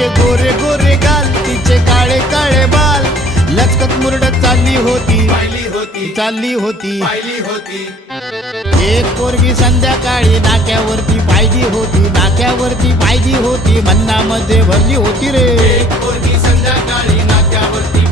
तिचे गोरे गोरे गाल, तिचे काळे काळे बाल, लचकत मुरडत चालली होती, चालली होती. एक पोरगी संध्याकाळी नाक्यावरती पाहिली होती, नाक्यावरती पाहिली होती, मन्नामध्ये भरली होती रे. एक पोरगी संध्याकाळी नाक्यावरती